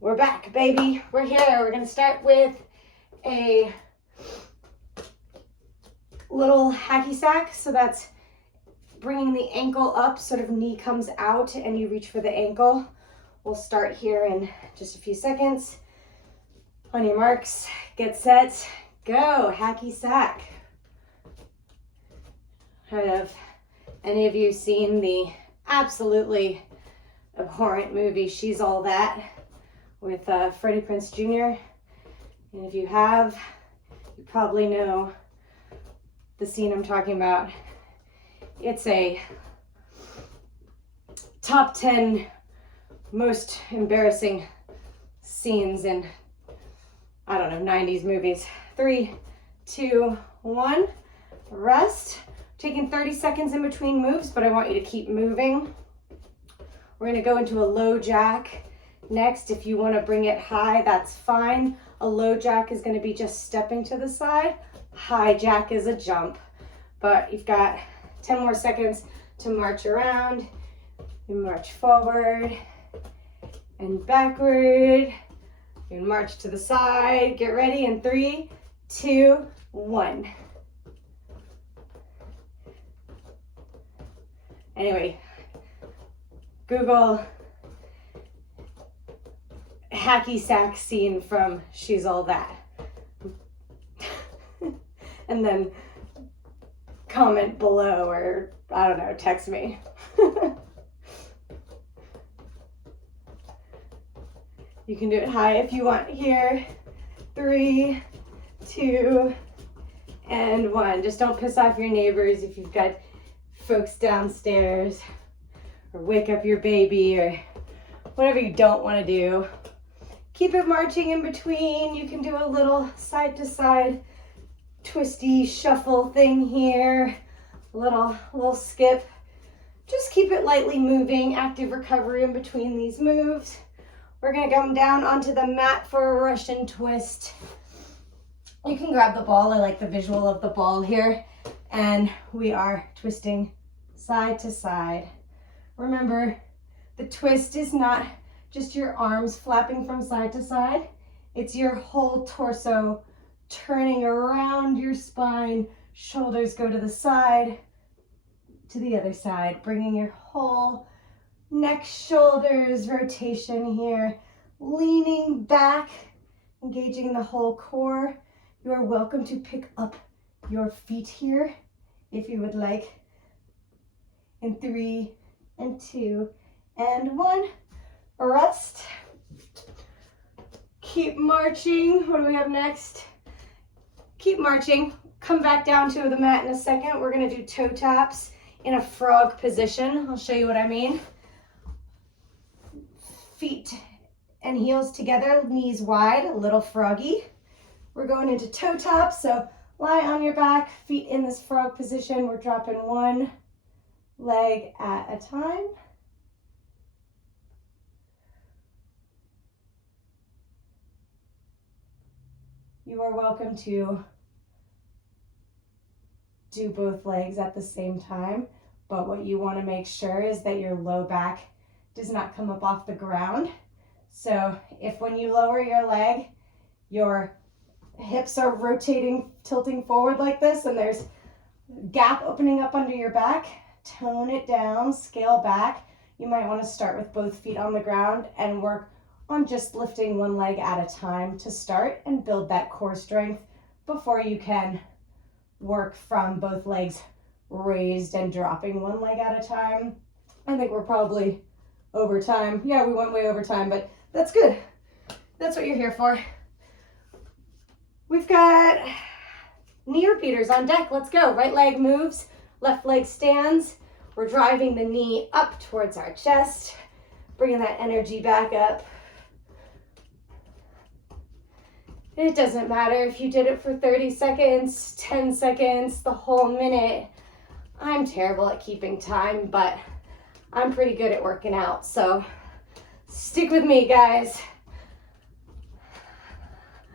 We're back, baby. We're here. We're going to start with a little hacky sack. So that's bringing the ankle up, sort of knee comes out and you reach for the ankle. We'll start here in just a few seconds. On your marks, get set, go. Hacky sack. Have any of you seen the absolutely abhorrent movie She's All That with Freddie Prinze Jr.? And if you have, you probably know the scene I'm talking about. It's a top 10 most embarrassing scenes in, I don't know, 90s movies. 3, 2, 1, rest. Taking 30 seconds in between moves, but I want you to keep moving. We're gonna go into a low jack next. If you wanna bring it high, that's fine. A low jack is gonna be just stepping to the side. High jack is a jump, but you've got 10 more seconds to march around. You march forward and backward. You march to the side. Get ready in 3, 2, 1. Anyway, Google hacky sack scene from She's All That. And then comment below, or I don't know, text me. You can do it high if you want here. 3, 2, and 1. Just don't piss off your neighbors if you've got folks downstairs, or wake up your baby, or whatever you don't want to do. Keep it marching in between. You can do a little side to side twisty shuffle thing here, little skip. Just keep it lightly moving. Active recovery in between these moves. We're gonna come down onto the mat for a Russian twist. You can grab the ball. I like the visual of the ball here. And we are twisting side to side. Remember, the twist is not just your arms flapping from side to side. It's your whole torso turning around your spine. Shoulders go to the side, to the other side, bringing your whole neck, shoulders, rotation here. Leaning back, engaging the whole core. You are welcome to pick up your feet here if you would like. In 3, and 2, and 1. Rest. Keep marching. What do we have next? Keep marching. Come back down to the mat in a second. We're going to do toe taps in a frog position. I'll show you what I mean. Feet and heels together, knees wide, a little froggy. We're going into toe taps, so lie on your back, feet in this frog position. We're dropping one leg at a time. You are welcome to do both legs at the same time, but what you want to make sure is that your low back does not come up off the ground. So if when you lower your leg, your hips are rotating, tilting forward like this, and there's a gap opening up under your back, tone it down, scale back. You might want to start with both feet on the ground and work on just lifting one leg at a time to start and build that core strength before you can work from both legs raised and dropping one leg at a time. I think we're probably over time. Yeah, we went way over time, but that's good. That's what you're here for. We've got knee repeaters on deck. Let's go. Right leg moves, left leg stands. We're driving the knee up towards our chest, bringing that energy back up. It doesn't matter if you did it for 30 seconds, 10 seconds, the whole minute. I'm terrible at keeping time, but I'm pretty good at working out, so stick with me, guys.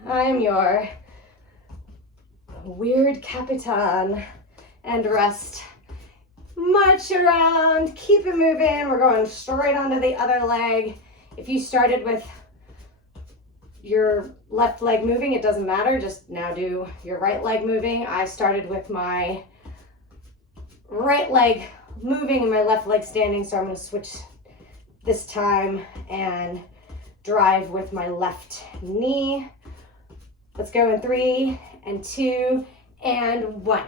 I'm your weird Capitan. And rest. March around, keep it moving. We're going straight onto the other leg. If you started with your left leg moving, it doesn't matter. Just now do your right leg moving. I started with my right leg moving and my left leg standing, so I'm going to switch this time and drive with my left knee. Let's go in 3 and 2 and 1.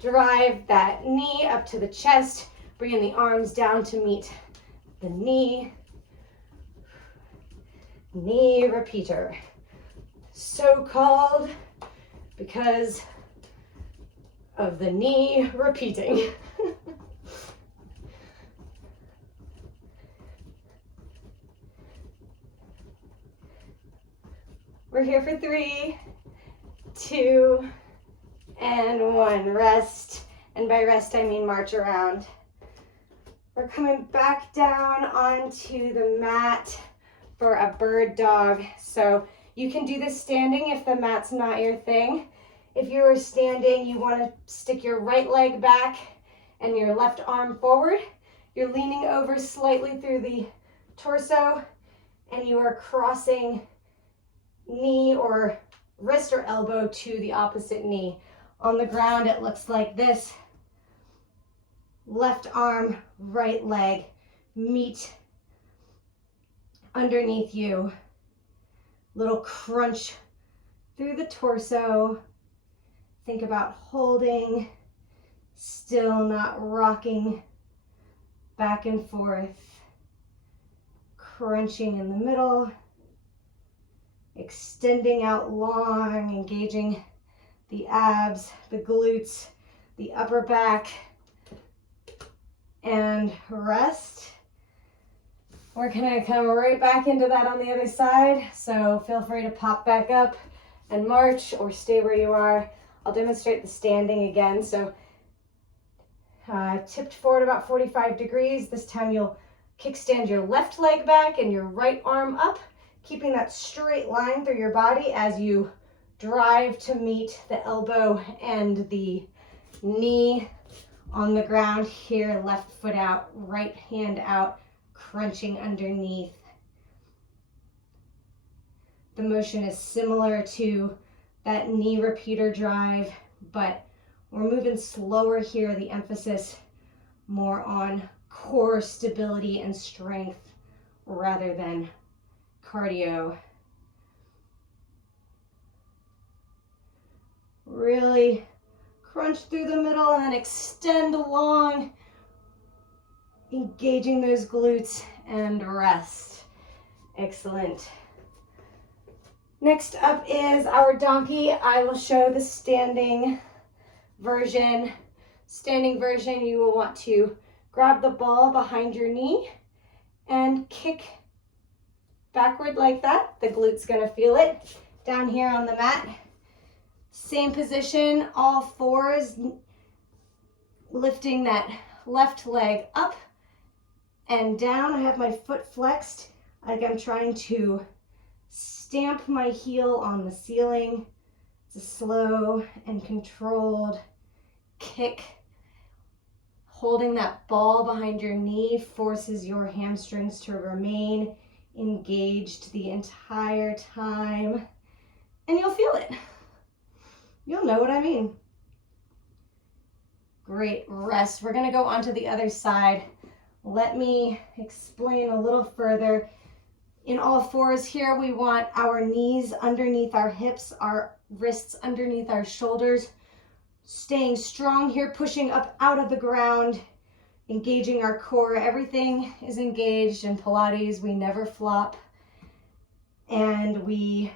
Drive that knee up to the chest, bringing the arms down to meet the knee. Knee repeater. So called because of the knee repeating. We're here for 3, 2, and 1. Rest, and by rest I mean march around. We're coming back down onto the mat for a bird dog. So you can do this standing if the mat's not your thing. If you are standing, you want to stick your right leg back and your left arm forward. You're leaning over slightly through the torso, and you are crossing knee or wrist or elbow to the opposite knee. On the ground, it looks like this. Left arm, right leg meet underneath you. Little crunch through the torso. Think about holding, still not rocking back and forth. Crunching in the middle. Extending out long, engaging the abs, the glutes, the upper back, and rest. We're gonna come right back into that on the other side, so feel free to pop back up and march or stay where you are. I'll demonstrate the standing again. So tipped forward about 45 degrees. This time you'll kickstand your left leg back and your right arm up, keeping that straight line through your body as you drive to meet the elbow and the knee on the ground here. Left foot out, right hand out, crunching underneath. The motion is similar to that knee repeater drive, but we're moving slower here. The emphasis more on core stability and strength rather than cardio. Really crunch through the middle and then extend along, engaging those glutes, and rest. Excellent. Next up is our donkey. I will show the standing version. Standing version, you will want to grab the ball behind your knee and kick backward like that. The glute's gonna feel it. Down here on the mat, same position, all fours, lifting that left leg up and down. I have my foot flexed like I'm trying to stamp my heel on the ceiling. It's a slow and controlled kick. Holding that ball behind your knee forces your hamstrings to remain engaged the entire time, and you'll feel it. You'll know what I mean. Great, rest. We're gonna go on to the other side. Let me explain a little further. In all fours here, we want our knees underneath our hips, our wrists underneath our shoulders, staying strong here, pushing up out of the ground, engaging our core. Everything is engaged in Pilates. We never flop. And we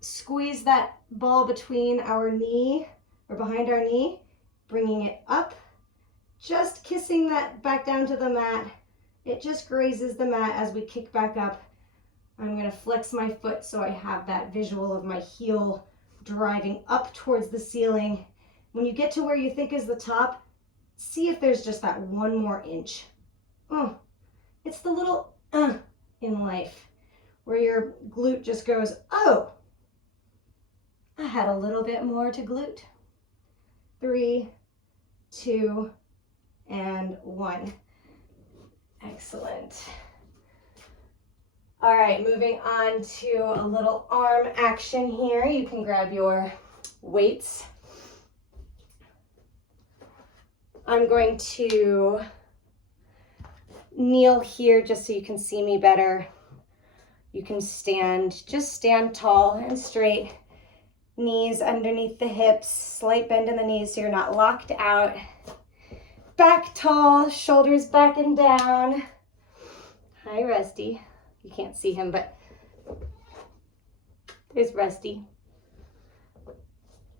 squeeze that ball between our knee or behind our knee, bringing it up, just kissing that back down to the mat. It just grazes the mat as we kick back up. I'm gonna flex my foot so I have that visual of my heel driving up towards the ceiling. When you get to where you think is the top, see if there's just that one more inch. It's the little in life where your glute just goes, oh, I had a little bit more to glute. 3, 2, and 1. Excellent. All right, moving on to a little arm action here. You can grab your weights. I'm going to kneel here just so you can see me better. You can stand, just stand tall and straight. Knees underneath the hips, slight bend in the knees so you're not locked out. Back tall, shoulders back and down. Hi, Rusty. You can't see him, but there's Rusty.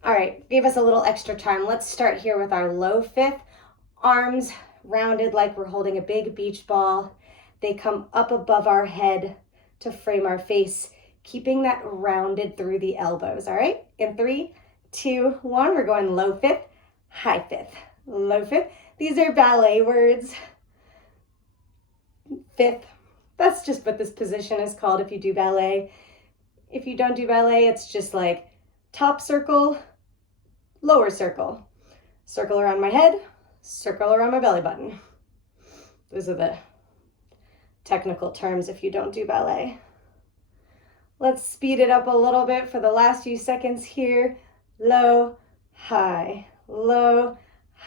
All right, give us a little extra time. Let's start here with our low fifth. Arms rounded like we're holding a big beach ball. They come up above our head to frame our face, keeping that rounded through the elbows, all right? In 3, 2, 1, we're going low fifth, high fifth, low fifth. These are ballet words. Fifth, that's just what this position is called if you do ballet. If you don't do ballet, it's just like top circle, lower circle. Circle around my head, circle around my belly button. Those are the technical terms if you don't do ballet. Let's speed it up a little bit for the last few seconds here. Low, high, low,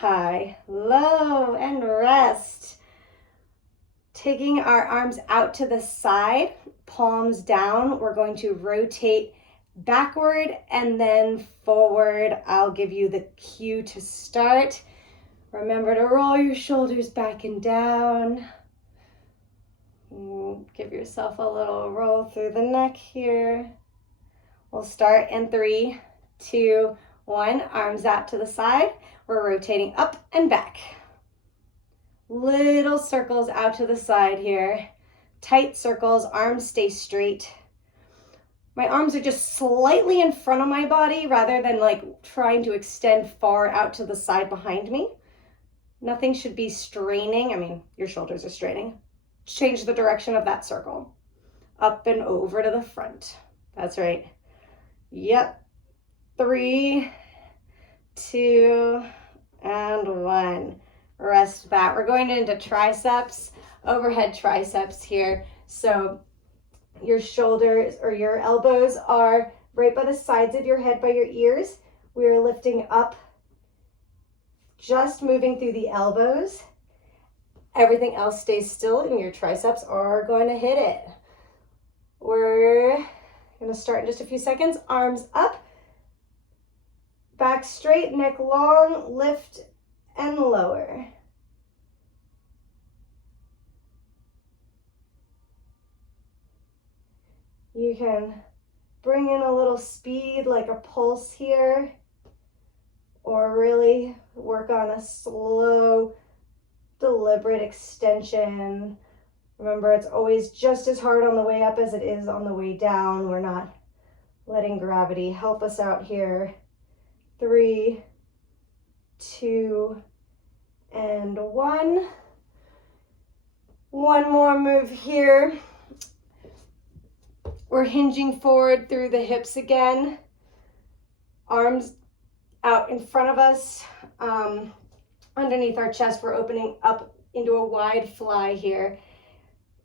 and rest. Taking our arms out to the side, palms down, we're going to rotate backward and then forward. I'll give you the cue to start. Remember to roll your shoulders back and down. Give yourself a little roll through the neck here. We'll start in 3, 2, 1. Arms out to the side. We're rotating up and back. Little circles out to the side here. Tight circles, arms stay straight. My arms are just slightly in front of my body rather than like trying to extend far out to the side behind me. Nothing should be straining. I mean, your shoulders are straining. Change the direction of that circle. Up and over to the front. That's right. Yep. 3, 2, and 1. Rest that. We're going into triceps, overhead triceps here. So your shoulders or your elbows are right by the sides of your head, by your ears. We're lifting up, just moving through the elbows. Everything else stays still and your triceps are going to hit it. We're going to start in just a few seconds. Arms up, back straight, neck long, lift and lower. You can bring in a little speed like a pulse here, or really work on a slow, deliberate extension. Remember, it's always just as hard on the way up as it is on the way down. We're not letting gravity help us out here. 3, 2, and 1. One more move here. We're hinging forward through the hips again. Arms out in front of us. Underneath our chest, we're opening up into a wide fly here.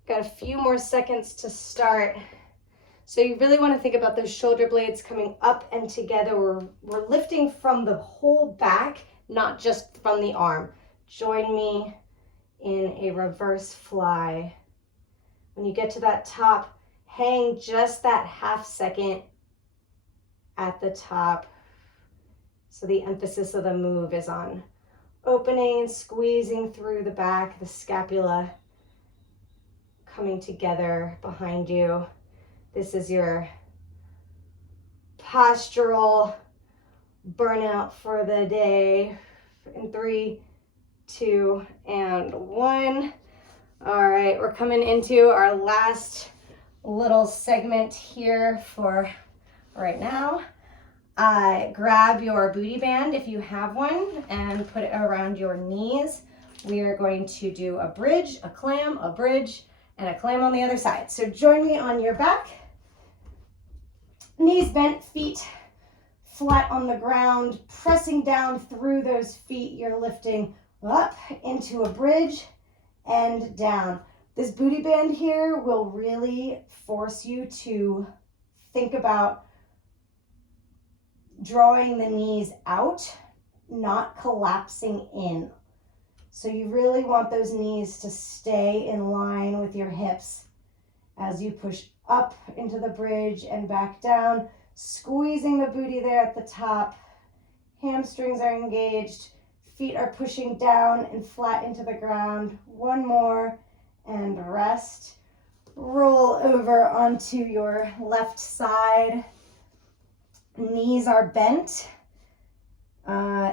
Got a few more seconds to start. So you really want to think about those shoulder blades coming up and together. We're lifting from the whole back, not just from the arm. Join me in a reverse fly. When you get to that top, hang just that half second at the top. So the emphasis of the move is on opening and squeezing through the back, the scapula coming together behind you. This is your postural burnout for the day. In 3, 2, and 1. All right, we're coming into our last little segment here for right now. Grab your booty band if you have one and put it around your knees. We are going to do a bridge, a clam, a bridge, and a clam on the other side. So join me on your back. Knees bent, feet flat on the ground, pressing down through those feet. You're lifting up into a bridge and down. This booty band here will really force you to think about drawing the knees out, not collapsing in. So you really want those knees to stay in line with your hips as you push up into the bridge and back down, squeezing the booty there at the top. Hamstrings are engaged, feet are pushing down and flat into the ground. One more and rest. Roll over onto your left side. Knees are bent.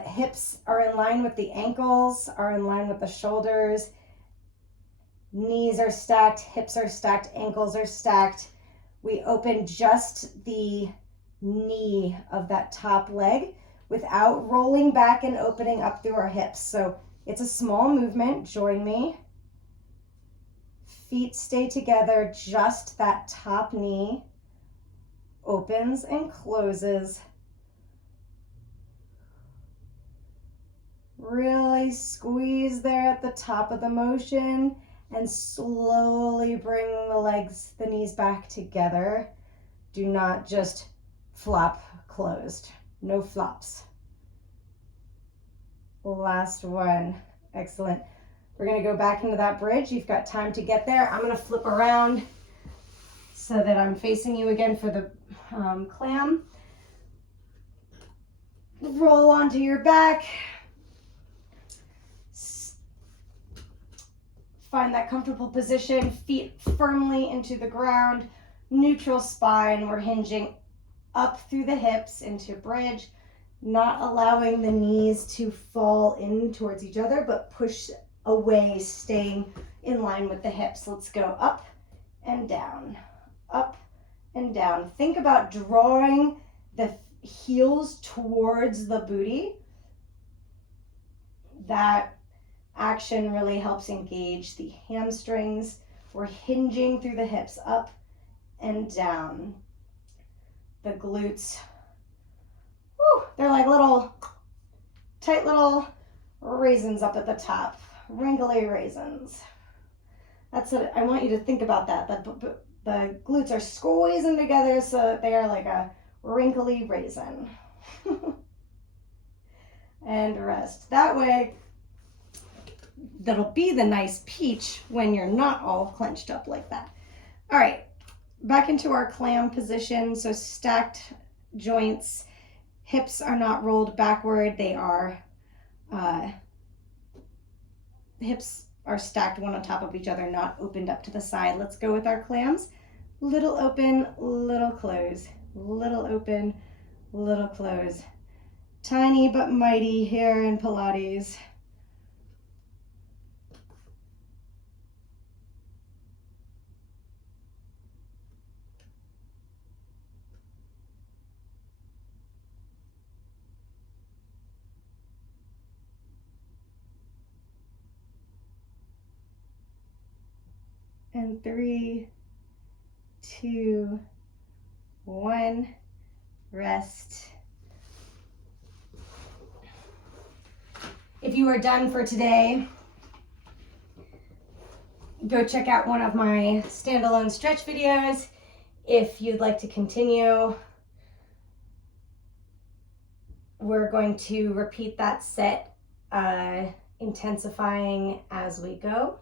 Hips are in line with the ankles, are in line with the shoulders. Knees are stacked, hips are stacked, ankles are stacked. We open just the knee of that top leg without rolling back and opening up through our hips. So it's a small movement. Join me. Feet stay together, just that top knee opens and closes. Really squeeze there at the top of the motion and slowly bring the legs, the knees back together. Do not just flop closed. No flops. Last one. Excellent. We're going to go back into that bridge. You've got time to get there. I'm going to flip around so that I'm facing you again for the clam. Roll onto your back. Find that comfortable position, feet firmly into the ground, neutral spine. We're hinging up through the hips into bridge, not allowing the knees to fall in towards each other, but push away, staying in line with the hips. Let's go up and down, up and down. Think about drawing the heels towards the booty. That action really helps engage the hamstrings. We're hinging through the hips, up and down. The glutes, whew, they're like little, tight little raisins up at the top, wrinkly raisins. That's what I want you to think about that. The glutes are squeezing together so that they are like a wrinkly raisin. And rest. That way, that'll be the nice peach when you're not all clenched up like that. All right, back into our clam position. So stacked joints, hips are not rolled backward. They are, hips are stacked one on top of each other, not opened up to the side. Let's go with our clams. Little open, little close, little open, little close. Tiny but mighty here in Pilates. And 3, 2, 1, rest. If you are done for today, go check out one of my standalone stretch videos. If you'd like to continue, we're going to repeat that set, intensifying as we go.